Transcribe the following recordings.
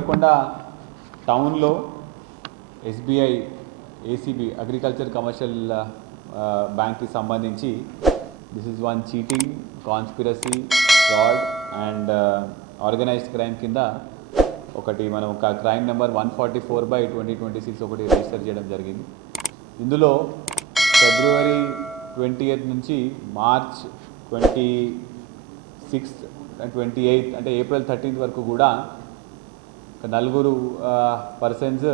దేవరకొండ టౌన్లో SBI ACB agriculture commercial బ్యాంక్కి సంబంధించి this is one cheating, conspiracy, fraud and organised crime కింద ఒకటి మనం ఒక క్రైమ్ నెంబర్ 144/2026 ఒకటి రిజిస్టర్ చేయడం జరిగింది. ఇందులో ఫిబ్రవరి 20th నుంచి మార్చ్ 26th and 28th అంటే ఏప్రిల్ 13th వరకు కూడా నలుగురు పర్సన్స్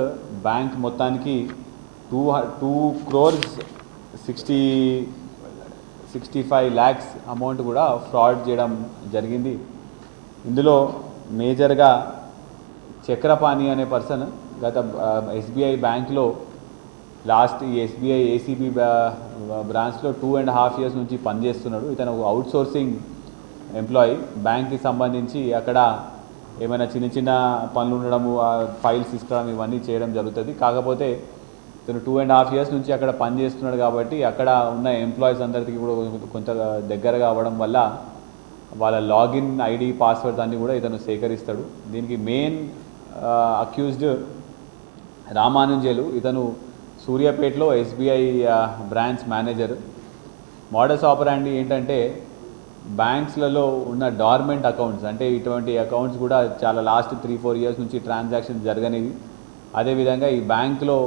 బ్యాంక్ మొత్తానికి 2,65 lakhs అమౌంట్ కూడా ఫ్రాడ్ చేయడం జరిగింది. ఇందులో మేజర్గా చక్రపాణి అనే పర్సన్ గత ఎస్బీఐ బ్యాంక్లో లాస్ట్ ఈ ఎస్బీఐ ఏసీబీ బ్రాంచ్లో 2.5 years నుంచి పనిచేస్తున్నాడు. ఇతను అవుట్సోర్సింగ్ ఎంప్లాయీ. బ్యాంక్కి సంబంధించి అక్కడ ఏమైనా చిన్న చిన్న పనులు ఉండడము, ఫైల్స్ తీసుకురావడం ఇవన్నీ చేయడం జరుగుతుంది. కాకపోతే ఇతను 2.5 years నుంచి అక్కడ పనిచేస్తున్నాడు కాబట్టి అక్కడ ఉన్న ఎంప్లాయీస్ అందరికీ కూడా కొంత దగ్గరగా అవ్వడం వల్ల వాళ్ళ లాగిన్ ఐడి పాస్వర్డ్స్ అన్నీ కూడా ఇతను సేకరిస్తాడు. దీనికి మెయిన్ అక్యూజ్డ్ రామానుజేలు. ఇతను సూర్యాపేటలో ఎస్బీఐ బ్రాంచ్ మేనేజర్. మోడస్ ఆపరాండి ఏంటంటే బ్యాంక్స్లలో ఉన్న డార్మెంట్ అకౌంట్స్, అంటే ఇటువంటి అకౌంట్స్ కూడా చాలా లాస్ట్ 3-4 years నుంచి ట్రాన్సాక్షన్ జరగనివి. అదేవిధంగా ఈ బ్యాంక్లో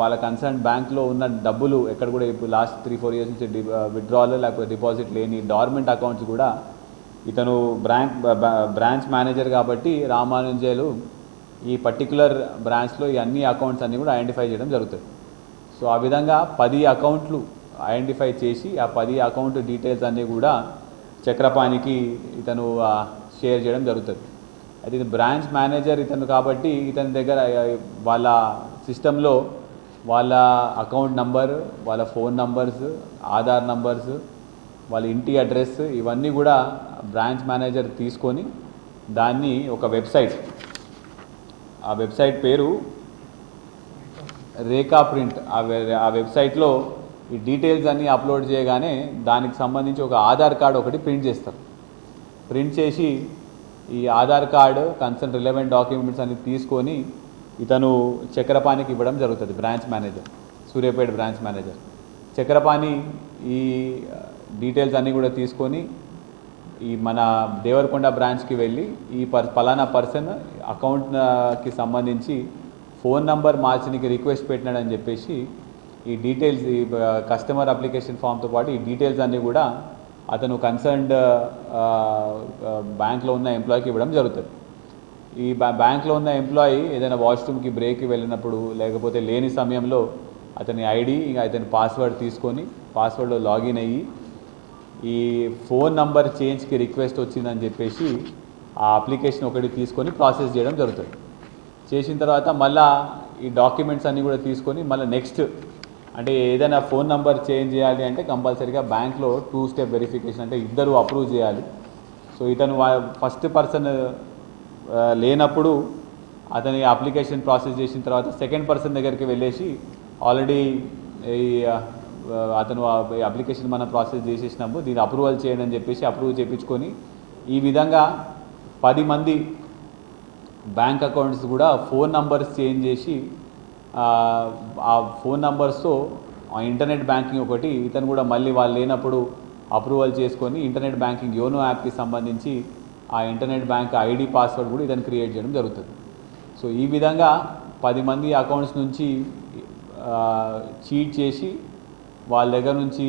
వాళ్ళ కన్సర్న్ బ్యాంక్లో ఉన్న డబ్బులు ఎక్కడ కూడా ఇప్పుడు లాస్ట్ 3-4 years నుంచి విత్డ్రాల్ లేకపోతే డిపాజిట్ లేని డార్మెంట్ అకౌంట్స్ కూడా ఇతను బ్రాంచ్ మేనేజర్ కాబట్టి రామానుజేలు ఈ పర్టికులర్ బ్రాంచ్లో ఈ అన్ని అకౌంట్స్ అన్నీ కూడా ఐడెంటిఫై చేయడం జరుగుతుంది. సో ఆ విధంగా 10 అకౌంట్లు ఐడెంటిఫై చేసి ఆ 10 అకౌంట్ డీటెయిల్స్ అన్నీ కూడా చక్రపాణికి ఇతను షేర్ చేయడం జరుగుతుంది. అయితే ఇది బ్రాంచ్ మేనేజర్ ఇతను కాబట్టి ఇతని దగ్గర వాళ్ళ సిస్టంలో వాళ్ళ అకౌంట్ నంబర్, వాళ్ళ ఫోన్ నంబర్స్, ఆధార్ నంబర్స్, వాళ్ళ ఇంటి అడ్రస్ ఇవన్నీ కూడా బ్రాంచ్ మేనేజర్ తీసుకొని దాన్ని ఒక వెబ్సైట్, ఆ వెబ్సైట్ పేరు రేఖా ప్రింట్, ఆ వెబ్సైట్లో ఈ డీటెయిల్స్ అన్నీ అప్లోడ్ చేయగానే దానికి సంబంధించి ఒక ఆధార్ కార్డు ఒకటి ప్రింట్ చేస్తారు. ప్రింట్ చేసి ఈ Aadhaar card concern relevant documents అన్ని తీసుకొని ఇతను చక్రపాణికి ఇవ్వడం జరుగుతుంది. Branch manager, Suryapet branch manager Chakrapani ఈ డీటెయిల్స్ అన్నీ కూడా తీసుకొని ఈ మన దేవరకొండ బ్రాంచ్కి వెళ్ళి ఈ పలానా పర్సన్ అకౌంట్కి సంబంధించి ఫోన్ నంబర్ మార్చడానికి రిక్వెస్ట్ పెట్టినాడని చెప్పేసి ఈ డీటెయిల్స్, ఈ కస్టమర్ అప్లికేషన్ ఫామ్తో పాటు ఈ డీటెయిల్స్ అన్నీ కూడా అతను కన్సర్న్డ్ బ్యాంక్లో ఉన్న ఎంప్లాయీకి ఇవ్వడం జరుగుతుంది. ఈ బ్యాంక్లో ఉన్న ఎంప్లాయీ ఏదైనా వాష్రూమ్కి బ్రేక్కి వెళ్ళినప్పుడు లేకపోతే లేని సమయంలో అతని ఐడి ఇంకా అతని పాస్వర్డ్ తీసుకొని పాస్వర్డ్లో లాగిన్ అయ్యి ఈ ఫోన్ నంబర్ చేంజ్కి రిక్వెస్ట్ వచ్చిందని చెప్పేసి ఆ అప్లికేషన్ ఒకటి తీసుకొని ప్రాసెస్ చేయడం జరుగుతుంది. చేసిన తర్వాత మళ్ళీ ఈ డాక్యుమెంట్స్ అన్నీ కూడా తీసుకొని మళ్ళీ నెక్స్ట్ అంటే ఏదైనా ఫోన్ నంబర్ చేంజ్ చేయాలి అంటే కంపల్సరీగా బ్యాంక్లో 2 step వెరిఫికేషన్, అంటే ఇద్దరు అప్రూవ్ చేయాలి. సో ఇతను ఫస్ట్ పర్సన్ లేనప్పుడు అతని అప్లికేషన్ ప్రాసెస్ చేసిన తర్వాత సెకండ్ పర్సన్ దగ్గరికి వెళ్ళేసి ఆల్రెడీ ఈ అతను అప్లికేషన్ మనం ప్రాసెస్ చేసేసినప్పుడు దీన్ని అప్రూవల్ చేయండి అని చెప్పేసి అప్రూవ్ చేయించుకొని ఈ విధంగా 10 మంది బ్యాంక్ అకౌంట్స్ కూడా ఫోన్ నంబర్స్ చేంజ్ చేసి ఆ ఫోన్ నంబర్స్తో ఇంటర్నెట్ బ్యాంకింగ్ ఒకటి ఇతను కూడా మళ్ళీ వాళ్ళు లేనప్పుడు అప్రూవల్ చేసుకొని ఇంటర్నెట్ బ్యాంకింగ్ యోనో యాప్కి సంబంధించి ఆ ఇంటర్నెట్ బ్యాంక్ ఐడి పాస్వర్డ్ కూడా ఇతను క్రియేట్ చేయడం జరుగుతుంది. సో ఈ విధంగా 10 మంది అకౌంట్స్ నుంచి చీట్ చేసి వాళ్ళ దగ్గర నుంచి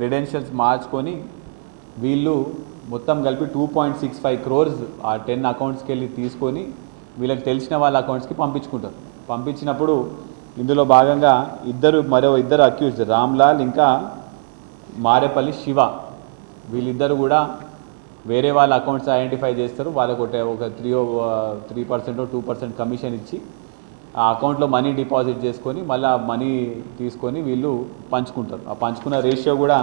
క్రెడెన్షియల్స్ మార్చుకొని వీళ్ళు మొత్తం కలిపి 2.65 crores ఆ 10 అకౌంట్స్కి వెళ్ళి తీసుకొని వీళ్ళకి తెలిసిన వాళ్ళ అకౌంట్స్కి పంపించుకుంటారు. పంపించినప్పుడు ఇందులో భాగంగా మరో ఇద్దరు అక్యూజ్డ్ రామ్లాల్ ఇంకా మారేపల్లి శివ, వీళ్ళిద్దరు కూడా వేరే వాళ్ళ అకౌంట్స్ ఐడెంటిఫై చేస్తారు. వాళ్ళకు ఒక 3% 2% కమిషన్ ఇచ్చి ఆ అకౌంట్లో మనీ డిపాజిట్ చేసుకొని మళ్ళీ మనీ తీసుకొని వీళ్ళు పంచుకుంటారు. ఆ పంచుకున్న రేషియో కూడా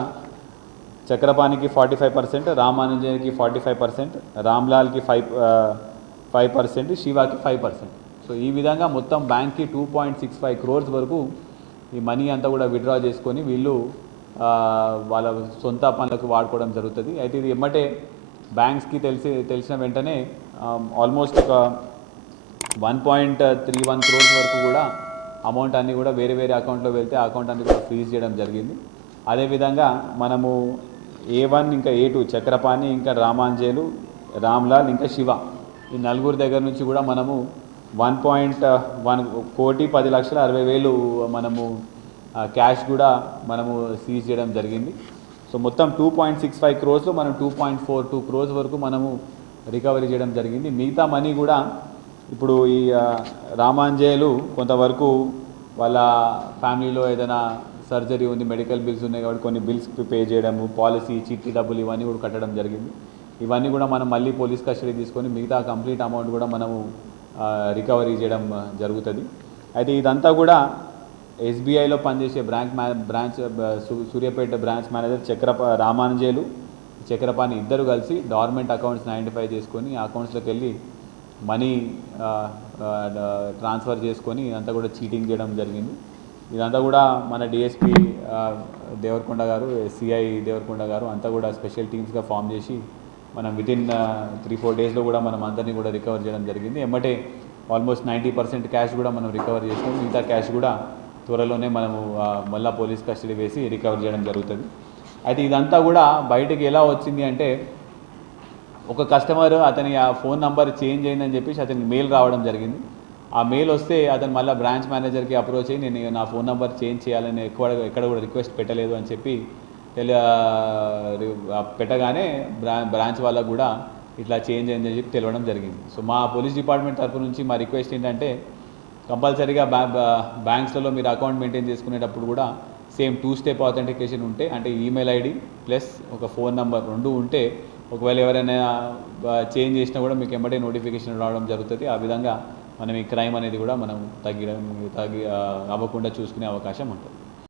చక్రపాణికి 45%, రామానుజన్కి 45%, రామ్లాల్కి 5%, శివాకి 5%. సో ఈ విధంగా మొత్తం బ్యాంక్కి 2.65 crores వరకు ఈ మనీ అంతా కూడా విత్డ్రా చేసుకొని వీళ్ళు వాళ్ళ సొంత పనులకు వాడుకోవడం జరుగుతుంది. అయితే ఇది ఎమ్మటే బ్యాంక్స్కి తెలిసిన వెంటనే ఆల్మోస్ట్ ఒక 1.31 crores వరకు కూడా అమౌంట్ అన్నీ కూడా వేరే వేరే అకౌంట్లో వెళ్తే ఆ అకౌంట్ అన్ని కూడా ఫ్రీజ్ చేయడం జరిగింది. అదేవిధంగా మనము A1 ఇంకా A2 చక్రపాణి ఇంకా రామాంజేలు, రామ్లాల్ ఇంకా శివ ఈ నలుగురు దగ్గర నుంచి కూడా మనము 1,10,60,60,000 మనము క్యాష్ కూడా మనము సీజ్ చేయడం జరిగింది. సో మొత్తం 2.65 crores మనం 2.42 crores వరకు మనము రికవరీ చేయడం జరిగింది. మిగతా మనీ కూడా ఇప్పుడు ఈ రామాంజేయులు కొంతవరకు వాళ్ళ ఫ్యామిలీలో ఏదైనా సర్జరీ ఉంది, మెడికల్ బిల్స్ ఉన్నాయి కాబట్టి కొన్ని బిల్స్ పే చేయడము, పాలసీ చిట్టి డబ్బులు ఇవన్నీ కూడా కట్టడం జరిగింది. ఇవన్నీ కూడా మనం మళ్ళీ పోలీస్ కస్టడీ తీసుకొని మిగతా కంప్లీట్ అమౌంట్ కూడా మనము రికవరీ చేయడం జరుగుతుంది. అయితే ఇదంతా కూడా ఎస్బీఐలో పనిచేసే branch Suryapet branch manager Ramanjeyulu, Chakrapani ఇద్దరు కలిసి గవర్నమెంట్ అకౌంట్స్ని ఐడెంటిఫై చేసుకొని ఆ అకౌంట్స్లోకి వెళ్ళి మనీ ట్రాన్స్ఫర్ చేసుకొని ఇదంతా కూడా చీటింగ్ చేయడం జరిగింది. ఇదంతా కూడా మన డిఎస్పీ దేవరకొండ గారు, సిఐ దేవరకొండ గారు అంతా కూడా స్పెషల్ టీమ్స్గా ఫామ్ చేసి మనం వితిన్ 3-4 డేస్లో కూడా మనం అందరినీ కూడా రికవర్ చేయడం జరిగింది. ఎమ్మటే ఆల్మోస్ట్ 90% క్యాష్ కూడా మనం రికవర్ చేసుకొని మిగతా క్యాష్ కూడా త్వరలోనే మనము మళ్ళీ పోలీస్ కస్టడీ వేసి రికవర్ చేయడం జరుగుతుంది. అయితే ఇదంతా కూడా బయటకు ఎలా వచ్చింది అంటే ఒక కస్టమర్ అతని ఆ ఫోన్ నంబర్ చేంజ్ అయిందని చెప్పేసి అతనికి మెయిల్ రావడం జరిగింది. ఆ మెయిల్ వస్తే అతను మళ్ళీ బ్రాంచ్ మేనేజర్కి అప్రోచ్ అయ్యి నేను నా ఫోన్ నెంబర్ చేంజ్ చేయాలని ఎక్కడ కూడా రిక్వెస్ట్ పెట్టలేదు అని చెప్పి పెట్టగానే బ్రాంచ్ వాళ్ళకు కూడా ఇట్లా చేంజ్ అయిందని చెప్పి తెలియడం జరిగింది. సో మా పోలీస్ డిపార్ట్మెంట్ తరఫు నుంచి మా రిక్వెస్ట్ ఏంటంటే కంపల్సరీగా బ్యాంక్స్లలో మీరు అకౌంట్ మెయింటైన్ చేసుకునేటప్పుడు కూడా సేమ్ 2-step ఆథెంటికేషన్ ఉంటే, అంటే ఈమెయిల్ ఐడి ప్లస్ ఒక ఫోన్ నెంబర్ 2 ఉంటే ఒకవేళ ఎవరైనా చేంజ్ చేసినా కూడా మీకు ఎమ్మటే నోటిఫికేషన్ రావడం జరుగుతుంది. ఆ విధంగా మనం ఈ క్రైమ్ అనేది కూడా మనం అవ్వకుండా చూసుకునే అవకాశం ఉంటుంది.